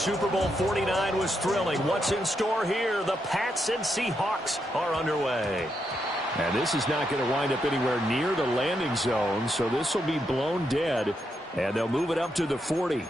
Super Bowl 49 was thrilling. What's in store here? The Pats and Seahawks are underway. And this is not going to wind up anywhere near the landing zone, so this will be blown dead, and they'll move it up to the 40.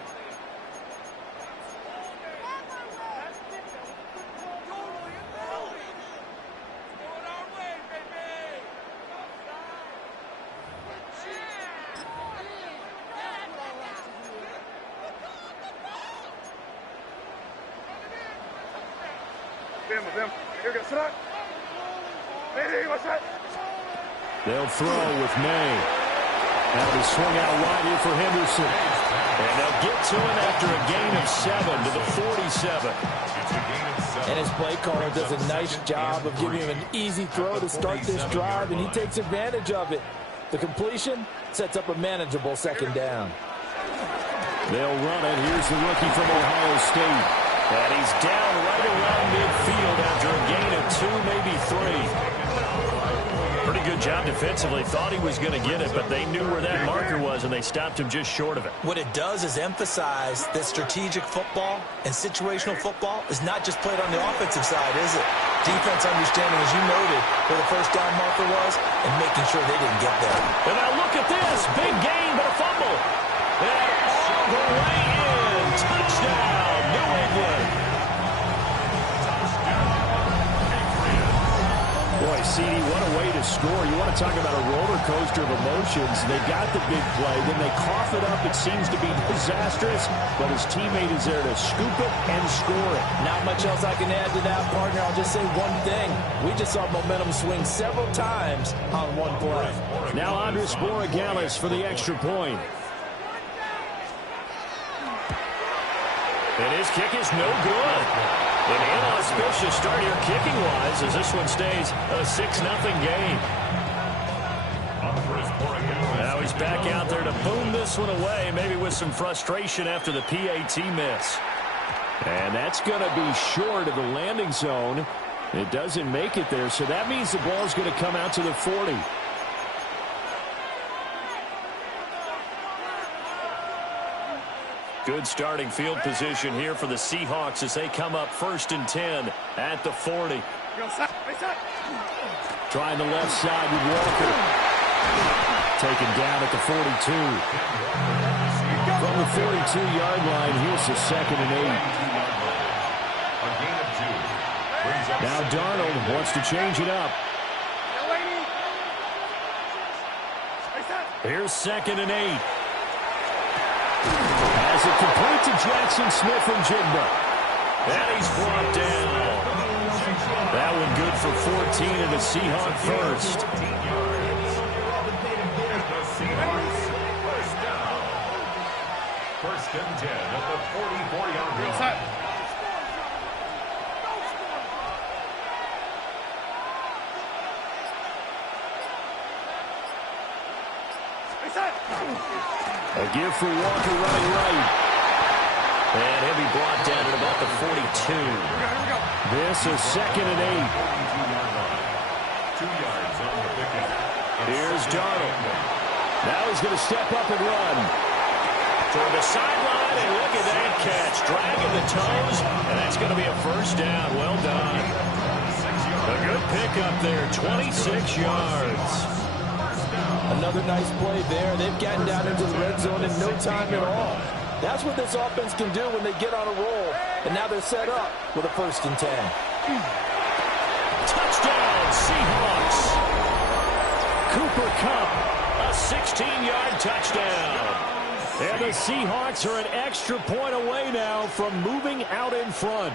They'll throw with May. Now he swung out wide here for Henderson. And they'll get to him after a gain of 7 to the 47. And his play caller does a nice job of giving him an easy throw to start this drive, and he takes advantage of it. The completion sets up a manageable second down. They'll run it. Here's the rookie from Ohio State. And he's down right around midfield after a gain of 2, maybe 3. Pretty good job defensively. Thought he was going to get it, but they knew where that marker was, and they stopped him just short of it. What it does is emphasize that strategic football and situational football is not just played on the offensive side, is it? Defense understanding, as you noted, where the first down marker was and making sure they didn't get there. And now look at this. Big gain, but a fumble. And all the way in. Touchdown, New England. Boy, CD, what a way to score. You want to talk about a roller coaster of emotions. They got the big play, then they cough it up. It seems to be disastrous, but his teammate is there to scoop it and score it. Not much else I can add to that, partner. I'll just say one thing. We just saw momentum swing several times on one play. Now Andres Borregales for the extra point. And his kick is no good. An inauspicious start here kicking-wise as this one stays a 6-0 game. Now he's back out there to boom this one away, maybe with some frustration after the PAT miss. And that's going to be short of the landing zone. It doesn't make it there, so that means the ball's going to come out to the 40. Good starting field position here for the Seahawks as they come up 1st and 10 at the 40. Trying the left side with Walker. Taken down at the 42. From the 42-yard line, here's the 2nd and 8. Now Darnold wants to change it up. Here's 2nd and 8. As it complete to Jackson Smith and Jigba. And he's brought down. That one good for 14 and a Seahawk first. First and 10 at the 44-yard line. A give for Walker running right. And he'll be brought down at about the 42. This is 2nd and 8. 2 yards on the pickup. Here's Darnold. Now he's going to step up and run. Toward the sideline, and look at that catch. Dragging the toes, and that's going to be a first down. Well done. A good pickup there, 26 yards. Another nice play there. They've gotten down into the red zone in no time at all. That's what this offense can do when they get on a roll. And now they're set up with a 1st and 10. Touchdown, Seahawks. Cooper Kupp, a 16-yard touchdown. And the Seahawks are an extra point away now from moving out in front.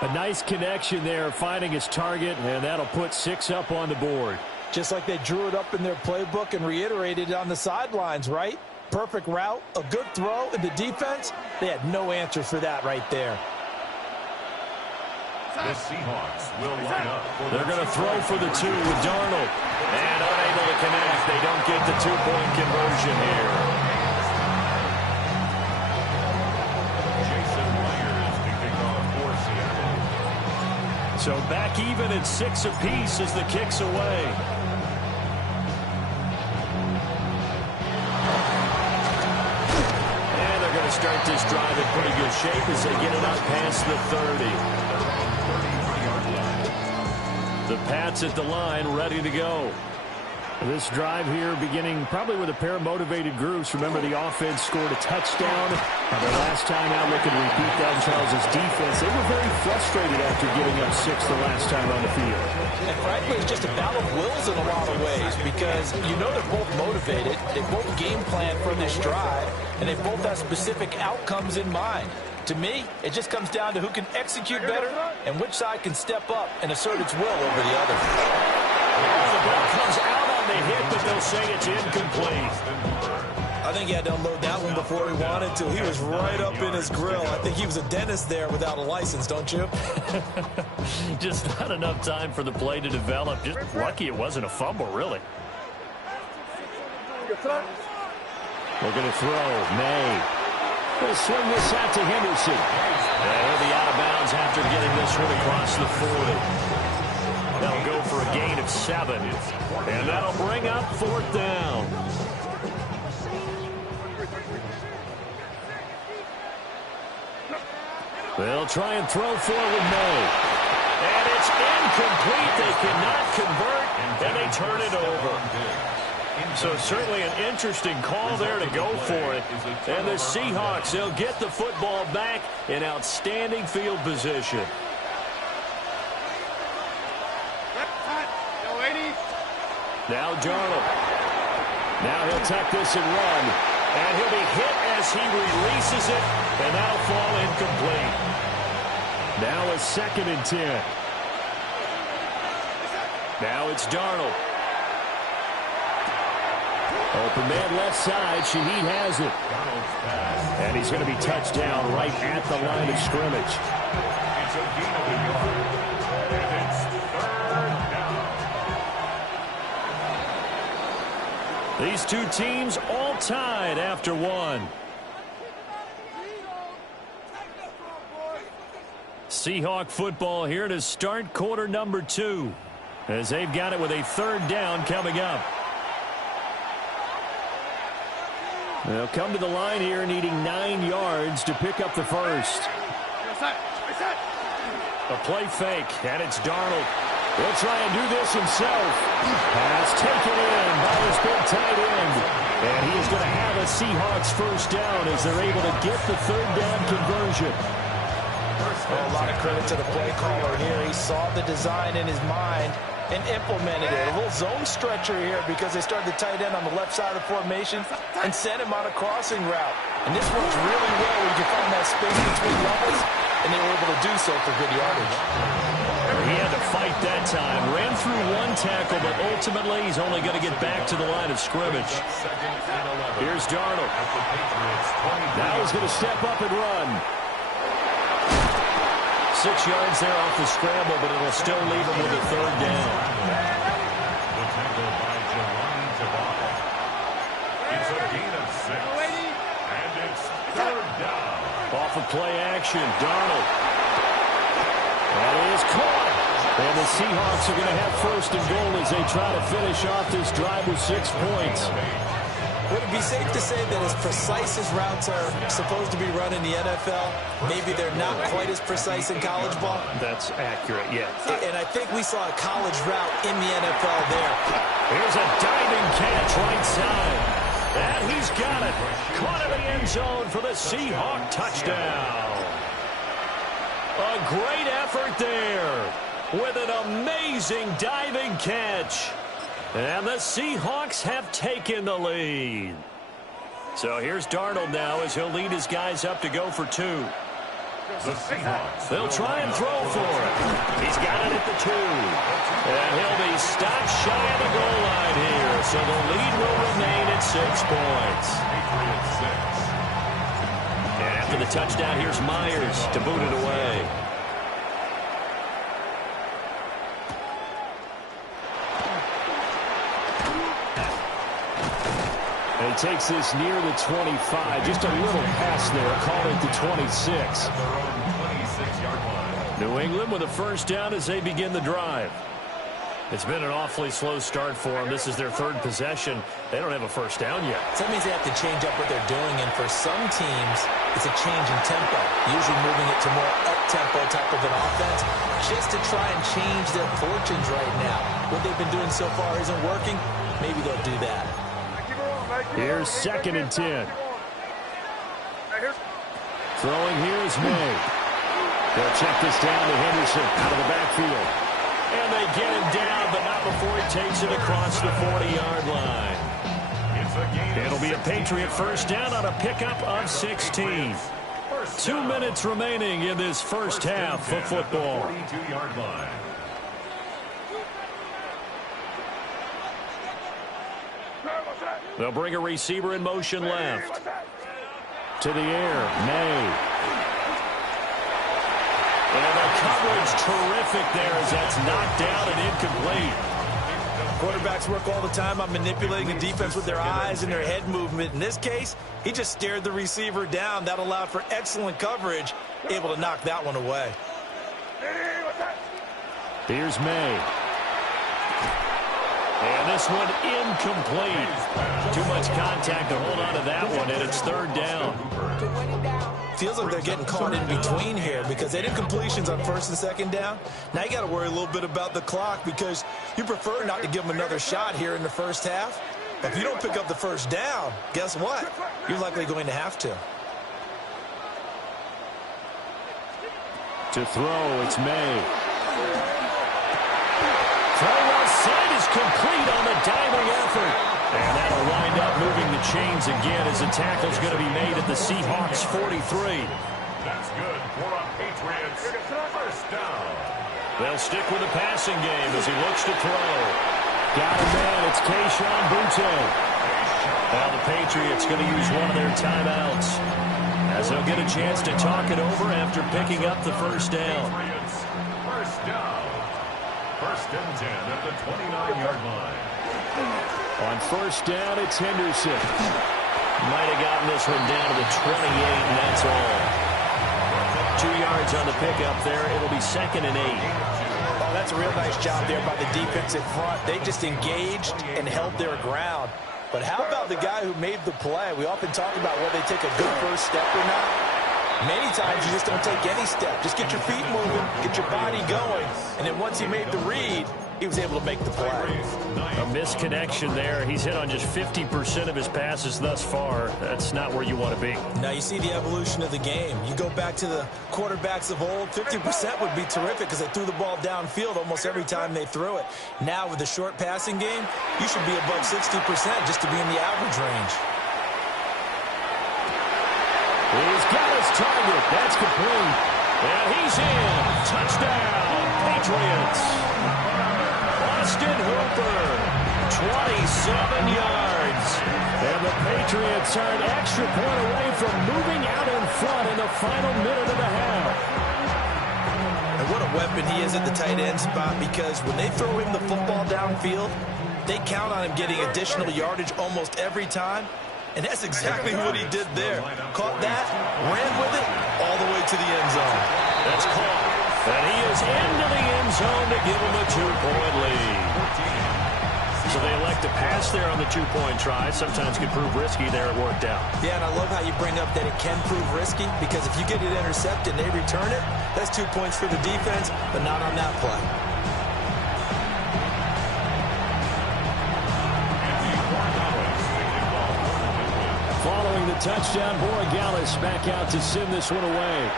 A nice connection there, finding his target, and that'll put 6 up on the board. Just like they drew it up in their playbook and reiterated it on the sidelines, right? Perfect route, a good throw, and the defense, they had no answer for that right there. The Seahawks will line up. They're going to throw for the 2 with Darnold. And unable to connect. They don't get the 2-point conversion here. Jason Myers kicking off for Seattle. So back even at 6 apiece as the kick's away. Start this drive in pretty good shape as they get it up past the 30. The Pats at the line, ready to go. This drive here beginning probably with a pair of motivated groups. Remember, the offense scored a touchdown. The last time out, looking to repeat that in Charles' defense. They were very frustrated after giving up 6 the last time on the field. And frankly, it's just a battle of wills in a lot of ways because you know they're both motivated. They both game plan for this drive, and they both have specific outcomes in mind. To me, it just comes down to who can execute better and which side can step up and assert its will over the other. The ball comes out on the hit, but they'll say it's incomplete. I think he had to unload that one before he wanted to. He was right up in his grill. I think he was a dentist there without a license, don't you? Just not enough time for the play to develop. Just lucky it wasn't a fumble, really. Looking to throw. May. We'll swing this out to Henderson. They'll be out of bounds after getting this one across the 40. They'll go for a gain of 7. And that'll bring up 4th down. They'll try and throw forward May. And it's incomplete. They cannot convert, and they turn it over. So certainly an interesting call there to go for it. And the Seahawks, they'll get the football back in outstanding field position. Now Darnold. Now he'll tuck this and run. And he'll be hit as he releases it, and that'll fall incomplete. Now a 2nd and 10. Now it's Darnold. Open man left side. Shaheed has it. And he's going to be touched down right at the line of scrimmage. It's a gain of a yard. And it's 3rd down. These two teams all tied after 1. Seahawk football here to start quarter number 2 as they've got it with a 3rd down coming up. They'll come to the line here needing 9 yards to pick up the first. A play fake, and it's Darnold. He'll try and do this himself. Pass taken in by his big tight end. And he is going to have a Seahawks first down as they're able to get the 3rd down conversion. A lot of credit to the play caller here. He saw the design in his mind and implemented it. A little zone stretcher here because they started the tight end on the left side of the formation and sent him on a crossing route. And this works really well where you can find that space between levels, and they were able to do so for good yardage. He had to fight that time. Ran through 1 tackle, but ultimately he's only going to get back to the line of scrimmage. Here's Darnold. Now he's going to step up and run. 6 yards there off the scramble, but it'll still leave him with a 3rd down. The tackle by Jelani Tavai. It's a gain of 6. And it's 3rd down. Off of play action, Darnold. That is caught. And the Seahawks are going to have 1st and goal as they try to finish off this drive with 6 points. Would it be safe to say that as precise as routes are supposed to be run in the NFL, maybe they're not quite as precise in college ball? That's accurate, yes. And I think we saw a college route in the NFL there. Here's a diving catch right side. And he's got it. Caught in the end zone for the Seahawk touchdown. A great effort there with an amazing diving catch. And the Seahawks have taken the lead. So here's Darnold now as he'll lead his guys up to go for 2. The Seahawks. They'll try and throw for it. He's got it at the 2. And he'll be stopped shy of the goal line here. So the lead will remain at 6 points. And after the touchdown, here's Myers to boot it away. And he takes this near the 25. Just a little pass there. Call it the 26. At their own 26-yard line. New England with a first down as they begin the drive. It's been an awfully slow start for them. This is their third possession. They don't have a first down yet. So that means they have to change up what they're doing, and for some teams, it's a change in tempo, usually moving it to more up-tempo type of an offense, just to try and change their fortunes right now. What they've been doing so far isn't working. Maybe they'll do that. Here's 2nd and 10. Throwing here is May. They'll check this down to Henderson out of the backfield. And they get him down, but not before he takes it across the 40-yard line. It'll be a Patriot first down on a pickup of 16. 2 minutes remaining in this first half of football. 42-yard line. They'll bring a receiver in motion left. To the air, May. And the coverage terrific there as that's knocked down and incomplete. Quarterbacks work all the time on manipulating the defense with their eyes and their head movement. In this case, he just stared the receiver down. That allowed for excellent coverage, able to knock that one away. Here's May. And this one incomplete. Too much contact to hold on to that one, and it's 3rd down. Feels like they're getting caught in between here because they did completions on 1st and 2nd down. Now you got to worry a little bit about the clock because you prefer not to give them another shot here in the first half. But if you don't pick up the first down, guess what? You're likely going to have to. To throw, it's May. Throw well set is complete on the diving effort. And that'll wind up moving the chains again as the tackle's going to be made at the Seahawks 43. That's good for a Patriots first down. They'll stick with the passing game as he looks to throw. Got a man, it's Keyshawn Butte. Well, the Patriots going to use one of their timeouts as they'll get a chance to talk it over after picking up the first down. Patriots first down. 1st and 10 at the 29-yard line. On 1st down, it's Henderson. Might have gotten this one down to the 28, and that's all. 2 yards on the pickup there. It'll be 2nd and 8. Oh, that's a real nice job there by the defensive front. They just engaged and held their ground. But how about the guy who made the play? We often talk about whether they take a good first step or not. Many times you just don't take any step. Just get your feet moving, get your body going, and then once he made the read, he was able to make the play. A misconnection there. He's hit on just 50% of his passes thus far. That's not where you want to be. Now you see the evolution of the game. You go back to the quarterbacks of old, 50% would be terrific because they threw the ball downfield almost every time they threw it. Now with the short passing game, you should be above 60% just to be in the average range. He's got his target. That's complete. And he's in. Touchdown, Patriots. Austin Hooper, 27 yards. And the Patriots are an extra point away from moving out in front in the final minute of the half. And what a weapon he is at the tight end spot because when they throw him the football downfield, they count on him getting additional yardage almost every time. And that's exactly what he did there. Caught that, ran with it, all the way to the end zone. That's caught. And he is into the end zone to give him a 2-point lead. So they elect to pass there on the 2-point try. Sometimes can prove risky. There it worked out. Yeah, and I love how you bring up that it can prove risky because if you get it intercepted and they return it, that's 2 points for the defense, but not on that play. Following the touchdown, Borregales back out to send this one away.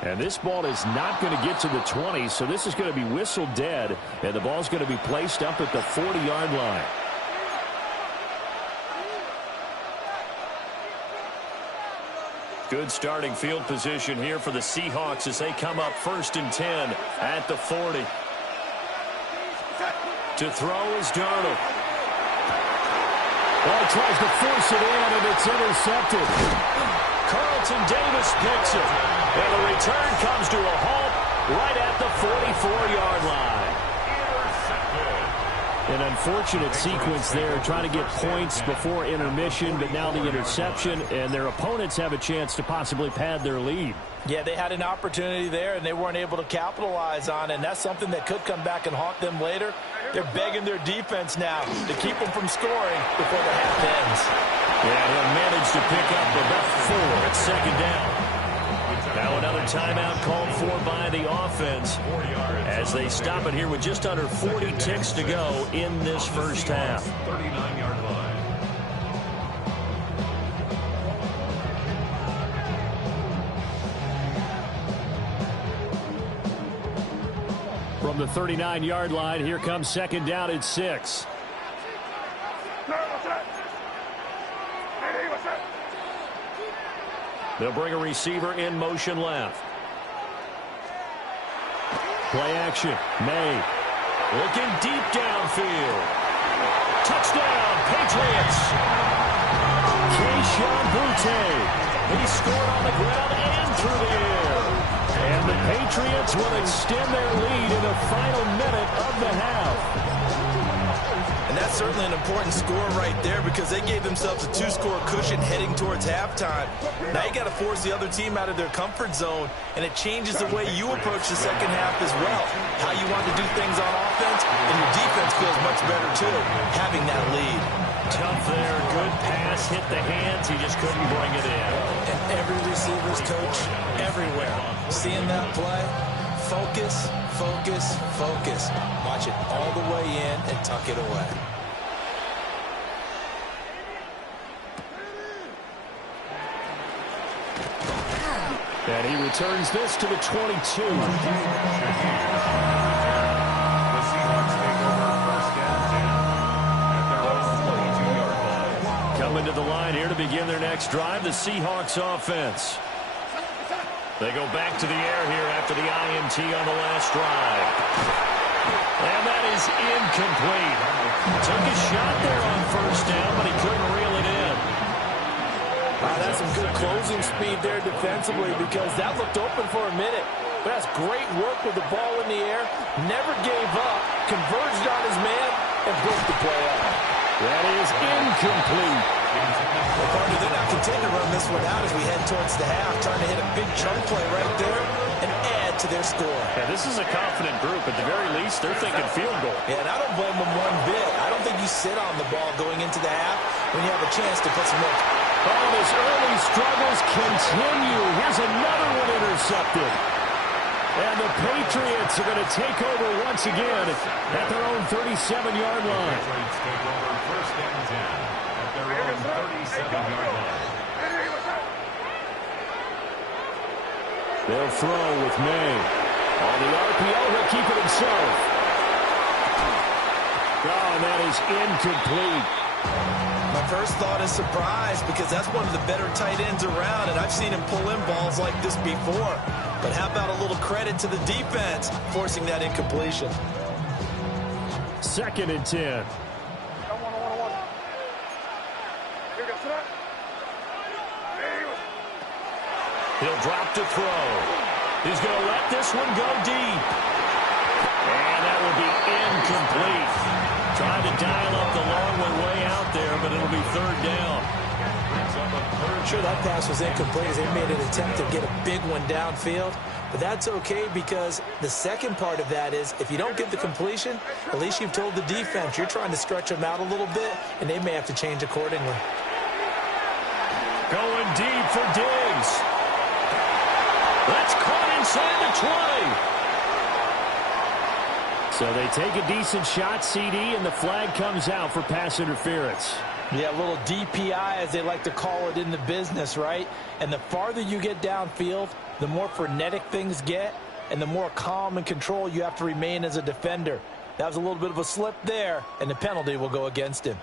And this ball is not going to get to the 20, so this is going to be whistled dead, and the ball's going to be placed up at the 40-yard line. Good starting field position here for the Seahawks as they come up 1st and 10 at the 40. To throw is Darnold. Well, he tries to force it in, and it's intercepted. Carlton Davis picks it. And the return comes to a halt right at the 44-yard line. Intercepted. An unfortunate sequence there, trying to get points before intermission, but now the interception, and their opponents have a chance to possibly pad their lead. Yeah, they had an opportunity there, and they weren't able to capitalize on it, and that's something that could come back and haunt them later. They're begging their defense now to keep them from scoring before the half ends. Yeah, he'll manage to pick up about 4 at second down. Now another timeout called for by the offense as they stop it here with just under 40 ticks to go in this first half. 39-yard line. From the 39-yard line, here comes second down at 6. They'll bring a receiver in motion left. Play action. May. Looking deep downfield. Touchdown, Patriots. Keyshawn Boutte. He scored on the ground and through the air. And the Patriots will extend their lead in the final minute of the half. And that's certainly an important score right there because they gave themselves a 2-score cushion heading towards halftime. Now you got to force the other team out of their comfort zone, and it changes the way you approach the second half as well. How you want to do things on offense, and your defense feels much better too, having that lead. Tough there, good pass, hit the hands, he just couldn't bring it in. And every receiver's coach everywhere, seeing that play, focus, focus, focus. Watch it all the way in and tuck it away. And he returns this to the 22. The Seahawks take over first and 10 at their own 22-yard line. Coming to the line here to begin their next drive, the Seahawks offense. They go back to the air here after the INT on the last drive. And that is incomplete. Took a shot there on first down, but he couldn't reel it in. That's some good closing speed there defensively because that looked open for a minute. But that's great work with the ball in the air. Never gave up, converged on his man, and broke the play up. That is incomplete. Well, partner, they're not content to run this one out as we head towards the half, trying to hit a big chunk play right there and add to their score. Yeah, this is a confident group. At the very least, they're thinking field goal. Yeah, and I don't blame them one bit. I don't think you sit on the ball going into the half when you have a chance to put some more. Oh, his early struggles continue. Here's another one intercepted. And the Patriots are going to take over once again at their own 37-yard line. Patriots take over first and 10 at their own 37-yard line. They'll throw with May. On the RPO, he'll keep it himself. Oh, and that is incomplete. My first thought is surprise because that's one of the better tight ends around, and I've seen him pull in balls like this before. But how about a little credit to the defense forcing that incompletion? Second and 10. He'll drop to throw. He's going to let this one go deep. And that will be incomplete. Trying to dial up the long one way out there, but it'll be third down. Sure, that pass was incomplete as they made an attempt to get a big one downfield. But that's okay because the second part of that is if you don't get the completion, at least you've told the defense you're trying to stretch them out a little bit, and they may have to change accordingly. Going deep for Diggs. That's caught inside the 20. So they take a decent shot, CD, and the flag comes out for pass interference. Yeah, a little DPI, as they like to call it in the business, right? And the farther you get downfield, the more frenetic things get, and the more calm and control you have to remain as a defender. That was a little bit of a slip there, and the penalty will go against him.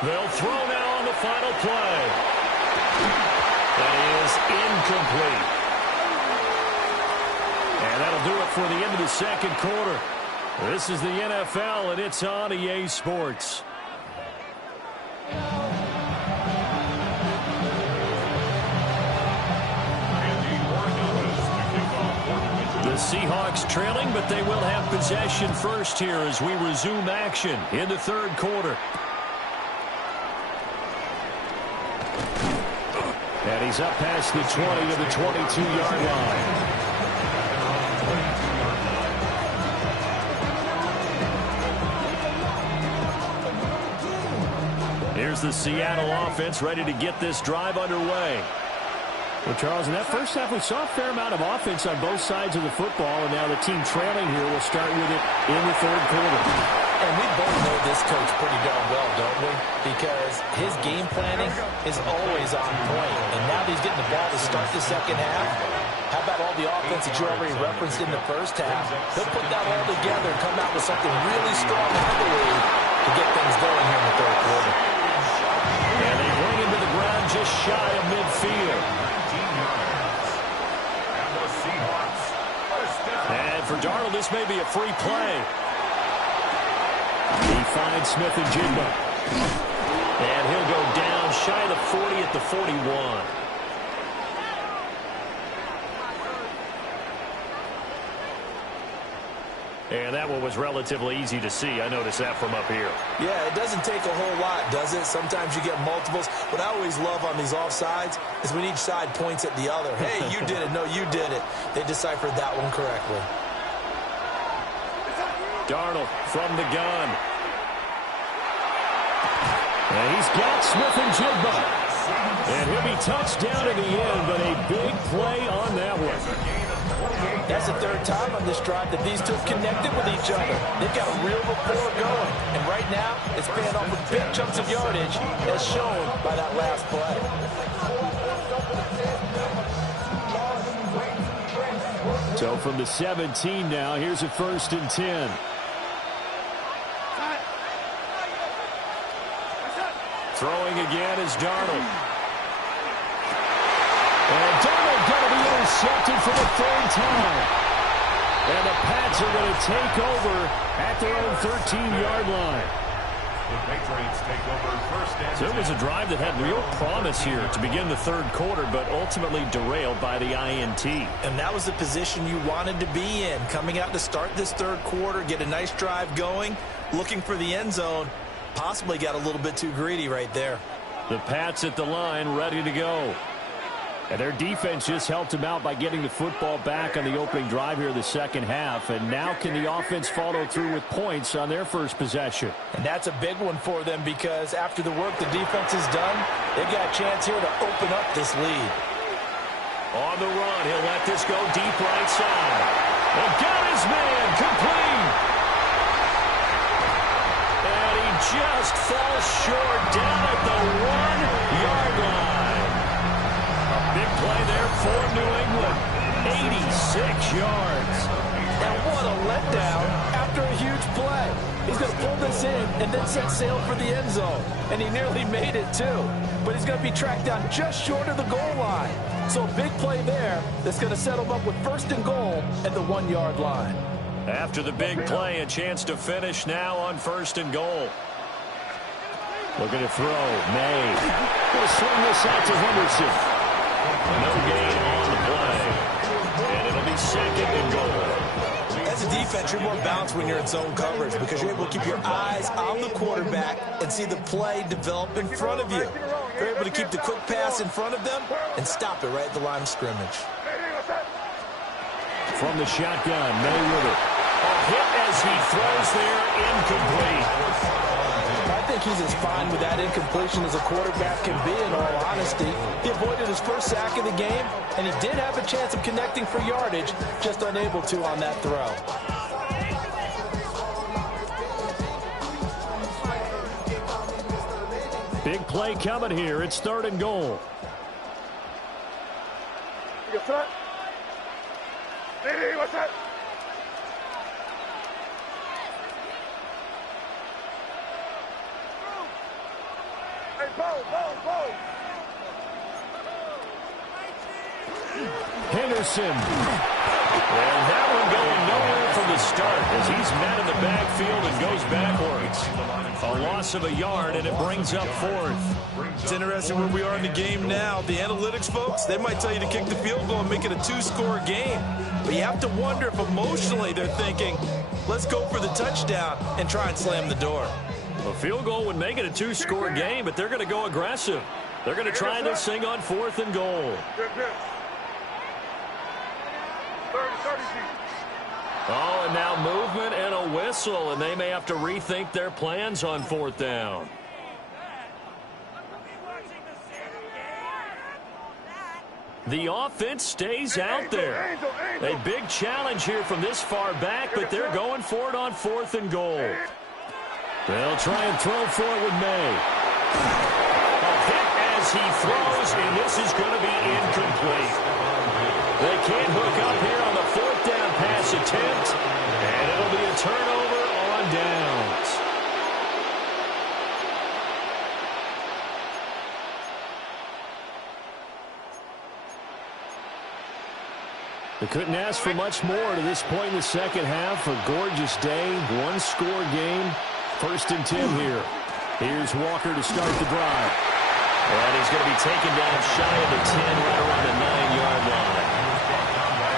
They'll throw now on the final play. That is incomplete. And that'll do it for the end of the second quarter. This is the NFL, and it's on EA Sports. The Seahawks trailing, but they will have possession first here as we resume action in the third quarter. And he's up past the 20 to the 22-yard line. Here's the Seattle offense ready to get this drive underway. Well, Charles, in that first half, we saw a fair amount of offense on both sides of the football, and now the team trailing here will start with it in the third quarter. And we both know this coach pretty darn well, don't we? Because his game planning is always on point. And now that he's getting the ball to start the second half, how about all the offense that you already referenced in the first half? He'll put that all together and come out with something really strong, I believe, to get things going here in the third quarter. And they bring him to the ground just shy of midfield. And for Darnold, this may be a free play. He finds Smith and Jigba. And he'll go down shy of the 40 at the 41. And that one was relatively easy to see. I noticed that from up here. Yeah, it doesn't take a whole lot, does it? Sometimes you get multiples. What I always love on these offsides is when each side points at the other. Hey, you did it. No, you did it. They deciphered that one correctly. Darnold from the gun. And he's got Smith and Jigba. And he'll be touched down in the end, but a big play on that one. That's the third time on this drive that these two have connected with each other. They've got a real rapport going. And right now, it's paying off with big chunks of yardage, as shown by that last play. So from the 17 now, here's a 1st and 10. Throwing again is Darnold. And Darnold going to be intercepted for the 3rd time. And the Pats are going to take over at their own 13-yard line. The Patriots take over 1st and 10. So it was a drive that had real promise here to begin the third quarter, but ultimately derailed by the INT. And that was the position you wanted to be in. Coming out to start this third quarter, get a nice drive going, looking for the end zone. Possibly got a little bit too greedy right there. The Pats at the line, ready to go. And their defense just helped them out by getting the football back on the opening drive here in the second half. And now can the offense follow through with points on their first possession? And that's a big one for them because after the work the defense has done, they've got a chance here to open up this lead. On the run, he'll let this go deep right side. And got his man complete. And he just falls short down at the 1-yard line. Big play there for New England. 86 yards. And what a letdown after a huge play. He's going to pull this in and then set sail for the end zone. And he nearly made it, too. But he's going to be tracked down just short of the goal line. So a big play there that's going to set him up with 1st and goal at the 1-yard line. After the big play, a chance to finish now on 1st and goal. Looking to throw. May. Going to swing this out to Henderson. No gain on the play. And it'll be 2nd and goal. As a defense, you're more balanced when you're in zone coverage because you're able to keep your eyes on the quarterback and see the play develop in front of you. You're able to keep the quick pass in front of them and stop it right at the line of scrimmage. From the shotgun, May with it. A hit as he throws there, incomplete. I think he's as fine with that incompletion as a quarterback can be, in all honesty. He avoided his first sack of the game, and he did have a chance of connecting for yardage, just unable to on that throw. Big play coming here. It's 3rd and goal. What's that? Henderson. And that one going nowhere from the to start as he's met in the backfield and goes backwards. A loss of a yard, and it brings up fourth. It's interesting where we are in the game now. The analytics folks, they might tell you to kick the field goal and make it a two-score game. But you have to wonder if emotionally they're thinking, let's go for the touchdown and try and slam the door. A field goal would make it a two-score game, but they're going to go aggressive. They're going to try this thing on 4th and goal. Oh, and now movement and a whistle, and they may have to rethink their plans on 4th down. The offense stays out there. A big challenge here from this far back, but they're going for it on 4th and goal. They'll try and throw for it with May. A hit as he throws, and this is going to be incomplete. They can't hook up here on the 4th down pass attempt, and it'll be a turnover on downs. They couldn't ask for much more to this point in the second half. A gorgeous day, one-score game. 1st and 10 here. Here's Walker to start the drive. And he's going to be taken down shy of the 10, right around the 9-yard line.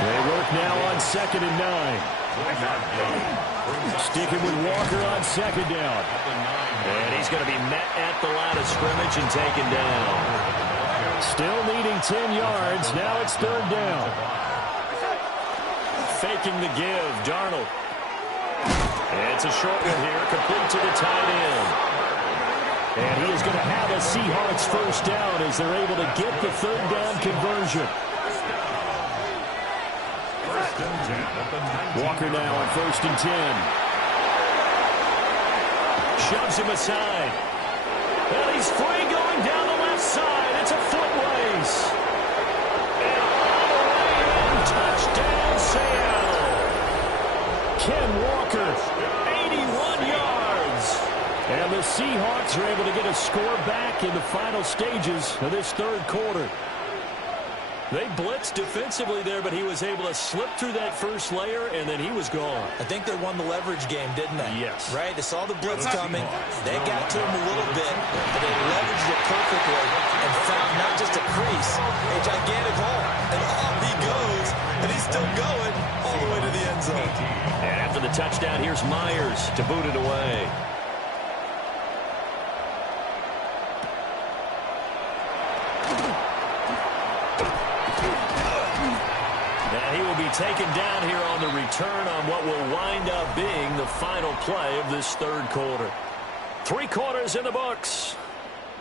They work now on 2nd and 9. Sticking with Walker on 2nd down. And he's going to be met at the line of scrimmage and taken down. Still needing 10 yards. Now it's 3rd down. Faking the give, Darnold. And it's a short one here, complete to the tight end. And he is going to have a Seahawks 1st down as they're able to get the 3rd down conversion. Walker now on 1st and 10. Shoves him aside. And he's free going down the left side. It's a foot race. And all the way in, touchdown Seattle. Ken Walker, 81 yards. And the Seahawks are able to get a score back in the final stages of this 3rd quarter. They blitzed defensively there, but he was able to slip through that first layer, and then he was gone. I think they won the leverage game, didn't they? Yes. Right? They saw the blitz coming. They got to him a little bit, but they leveraged it perfectly and found not just a crease, a gigantic hole. And off he goes, and he's still going all the way to the end zone. And after the touchdown, here's Myers to boot it away. He will be taken down here on the return on what will wind up being the final play of this 3rd quarter. 3 quarters in the books.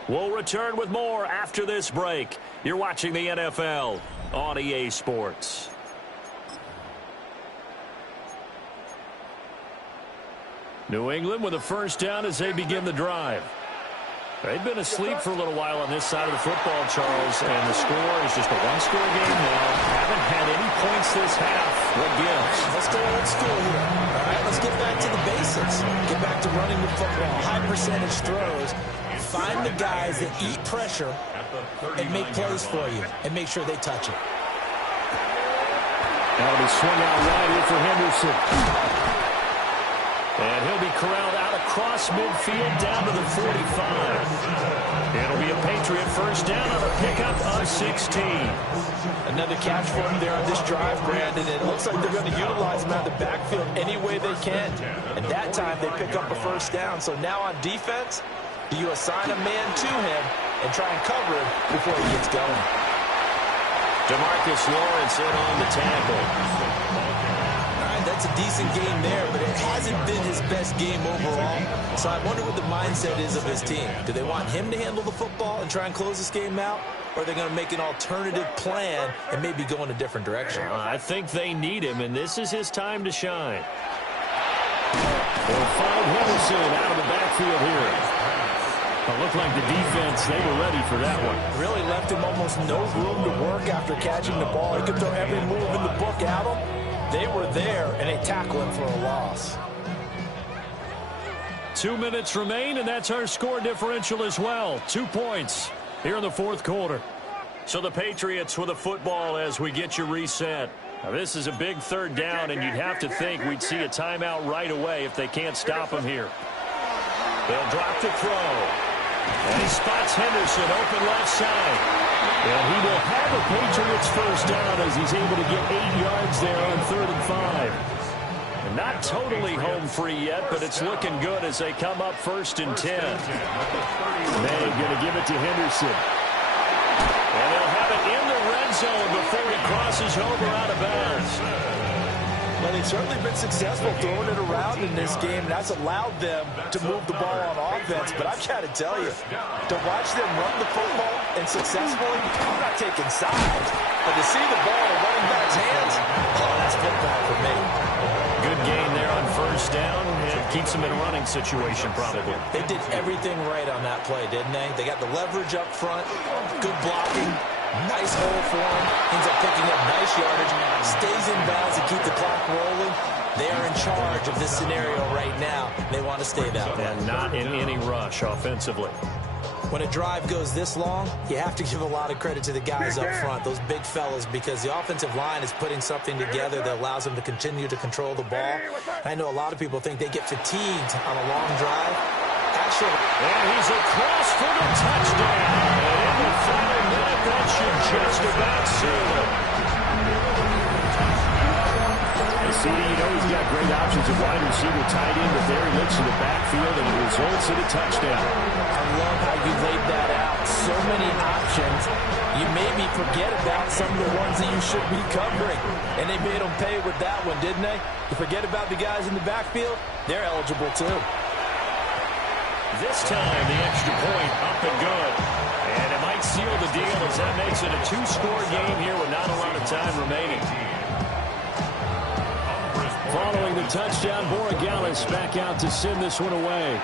We'll return with more after this break. You're watching the NFL on EA Sports. New England with a 1st down as they begin the drive. They've been asleep for a little while on this side of the football, Charles, and the score is just a one-score game now. Haven't had any points this half. What gives? Let's go old school here. All right, let's get back to the basics. Get back to running the football, high percentage throws. Find the guys that eat pressure and make plays for you and make sure they touch it. That'll be swung out wide here for Henderson. And he'll be corralled out across midfield down to the 45. It'll be a Patriot 1st down on a pickup of 16. Another catch for him there on this drive, Brandon. It looks like they're going to utilize him out of the backfield any way they can. And that time they pick up a 1st down. So now on defense, you assign a man to him and try and cover him before he gets going. DeMarcus Lawrence in on the tackle. That's a decent game there, but it hasn't been his best game overall. So I wonder what the mindset is of his team. Do they want him to handle the football and try and close this game out? Or are they going to make an alternative plan and maybe go in a different direction? I think they need him, and this is his time to shine. They'll find Henderson out of the backfield here. It looked like the defense, they were ready for that one. Really left him almost no room to work after catching the ball. He could throw every move in the book at him. They were there, and they tackle him for a loss. 2 minutes remain, and that's our score differential as well. 2 points here in the 4th quarter. So the Patriots with a football as we get you reset. Now, this is a big third down, and you'd have to think we'd see a timeout right away if they can't stop him here. They'll drop the throw. And he spots Henderson open left side. And he will have a Patriots first down as he's able to get 8 yards there on 3rd and 5. And not totally home free yet, but it's looking good as they come up 1st and 10. May going to give it to Henderson. And they'll have it in the red zone before he crosses over out of bounds. Well, they've certainly been successful throwing it around in this game, and that's allowed them to move the ball on offense. But I've got to tell you, to watch them run the football and successfully, I'm not taking sides, but to see the ball in the running back's hands, oh, that's football for me. Good gain there on 1st down. It keeps them in a running situation, probably. They did everything right on that play, didn't they? They got the leverage up front, good blocking, nice hole for him, ends up picking up nice yardage, stays in bounds to keep the clock rolling. They are in charge of this scenario right now. They want to stay that way. And not in any rush offensively. When a drive goes this long, you have to give a lot of credit to the guys up front, those big fellas, because the offensive line is putting something together that allows them to continue to control the ball. I know a lot of people think they get fatigued on a long drive. Actually, and he's across for the touchdown. And in the final minute, that should just about seal it. You know he's got great options at wide receiver, tight end, but there he looks to the backfield, and it results in a touchdown. I love how you laid that out. So many options. You maybe forget about some of the ones that you should be covering. And they made them pay with that one, didn't they? You forget about the guys in the backfield, they're eligible too. This time, the extra point up and good. And it might seal the deal as that makes it a 2-score game here with not a lot of time remaining. Following the touchdown, Borregales back out to send this one away.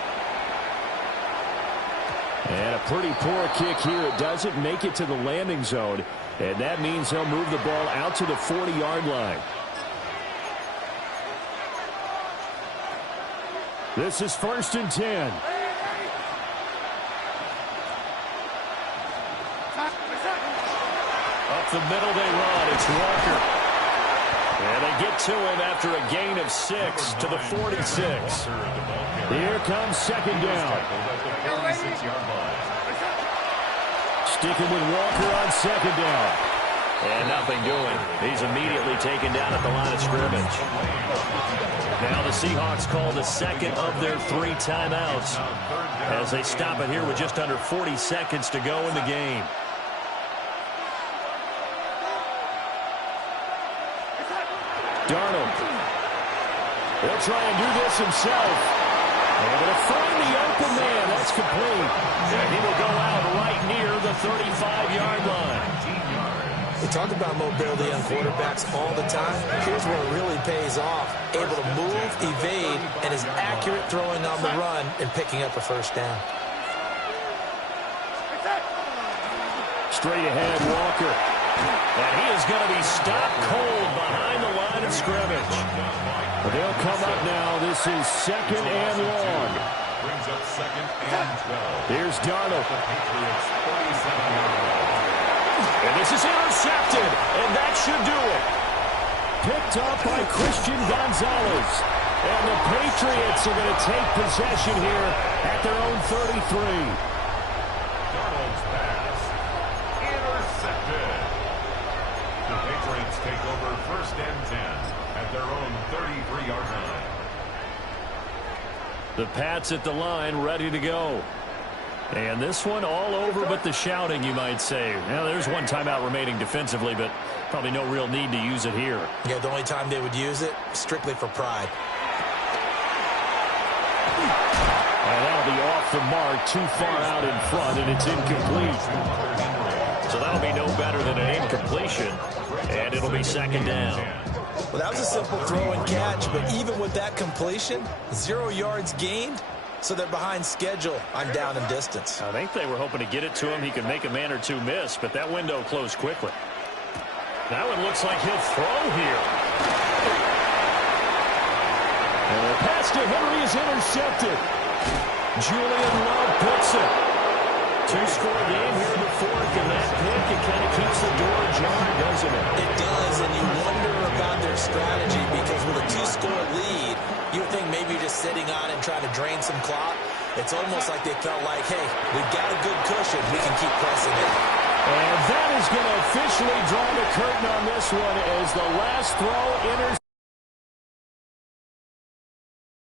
And a pretty poor kick here. It doesn't make it to the landing zone. And that means they'll move the ball out to the 40-yard line. This is 1st and 10. Up the middle they run. It's Walker. And they get to him after a gain of 6 to the 46. Here comes 2nd down. Sticking with Walker on 2nd down. And nothing doing. He's immediately taken down at the line of scrimmage. Now the Seahawks call the 2nd of their 3 timeouts as they stop it here with just under 40 seconds to go in the game. Darnold. He'll try and do this himself. Able to find the open man. That's complete. And he will go out right near the 35-yard line. We talk about mobility on quarterbacks all the time. Here's where it really pays off. Able to move, evade, and is accurate throwing on the run and picking up a 1st down. Straight ahead, Walker. And he is going to be stopped cold behind the line of scrimmage. They'll come up now. This is 2nd and long. Brings up 2nd and 12. Here's Darnold. And this is intercepted, and that should do it. Picked up by Christian Gonzalez. And the Patriots are going to take possession here at their own 33. Darnold's pass intercepted. The Patriots take over 1st and 10 at their own 33-yard line. The Pats at the line, ready to go. And this one all over but the shouting, you might say. Now, there's 1 timeout remaining defensively, but probably no real need to use it here. Yeah, the only time they would use it, strictly for pride. And that'll be off the mark, too far out in front, and it's incomplete. So that'll be no better than an incompletion, and it'll be 2nd down. Well, that was a simple throw and catch, but even with that completion, 0 yards gained, so they're behind schedule on down and distance. I think they were hoping to get it to him. He could make a man or two miss, but that window closed quickly. That one looks like he'll throw here. And the pass to Henry is intercepted. Julian Love picks it. Two-score game here in the fourth, and that pick, it kind of keeps the door ajar, doesn't it? It does, and you wonder about their strategy because with a two-score lead, you would think maybe you're just sitting on it and trying to drain some clock. It's almost like they felt like, hey, we've got a good cushion. We can keep pressing it. And that is going to officially draw the curtain on this one as the last throw enters.